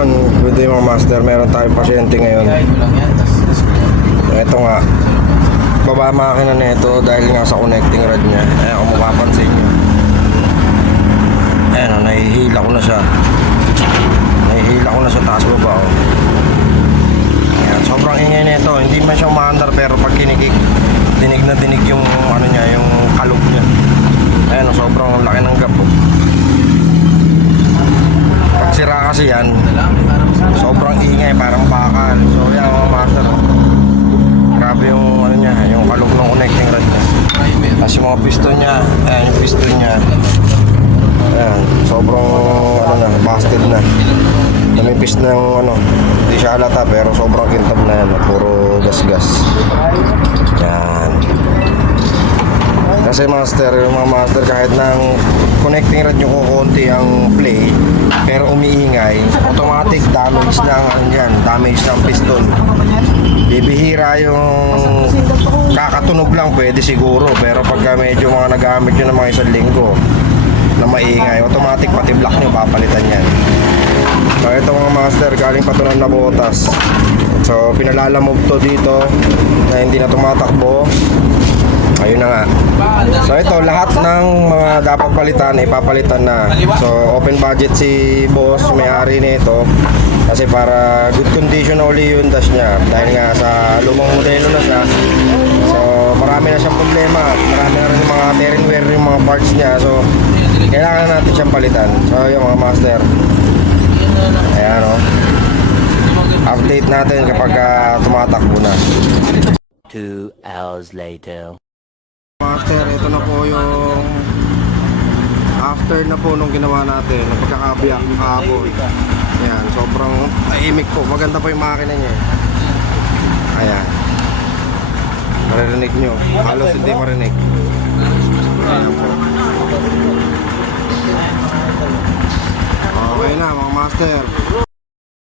yun, good day mga master. Meron tayong pasyente ngayon. Ito nga, baba makina na ito dahil nga sa connecting rod niya. Kung mapapansin nyo, ayan o, nahihila ko na siya. Nahihila ko na sa taas baba o. Ayan, sobrang ingay na ito. Hindi man siya umaandar pero pag kinikik, dinig na dinig yung ano niya, yung kalog niya. Ayan o, sobrang laki ng gap o. Pag sira kasi yan, sobrang ingay, parang bakal. So yan mga master o. Grabe yung ano niya, yung kalog ng connecting rod niya. Tapos yung mga piston niya, ayan yung piston niya. Ayan, sobrang ano na, busted na. Namipis na yung ano, hindi siya halata pero sobrang kintab na yan, puro gas-gas. Yan. Kasi master, yung mga master kahit ng connecting rod nyo kukunti ang play pero umiingay, automatic damage na ang dyan, damage ng piston. Bibihira yung kakatunog lang pwede siguro pero pagka medyo mga nagamit nyo ng mga isang linggo na maingay, automatic pati block nyo papalitan yan. So ito mga master, galing pa ito ng nabutas. So pinalalamove to dito na hindi na tumatakbo. Ayun na nga. So ito, lahat ng mga dapat palitan, ipapalitan na. So open budget si boss, may-ari nito. Kasi para good condition na uli yung dash niya. Dahil nga sa lumang modelo na siya. So marami na siyang problema. Marami na rin yung mga tear and wear yung mga parts niya. So kailangan natin siyang palitan. So yung mga master. Ayan o. Update natin kapag tumatakbo na. 2 hours later. Master, ito na po yung after na po nung ginawa natin, ng pagkakabiyak kahapon. Ayan, sobrang tahimik po. Maganda po yung makina niya. Ayan. Maririnig nyo. Halos hindi marinig. Ayan po. Okay na mga master.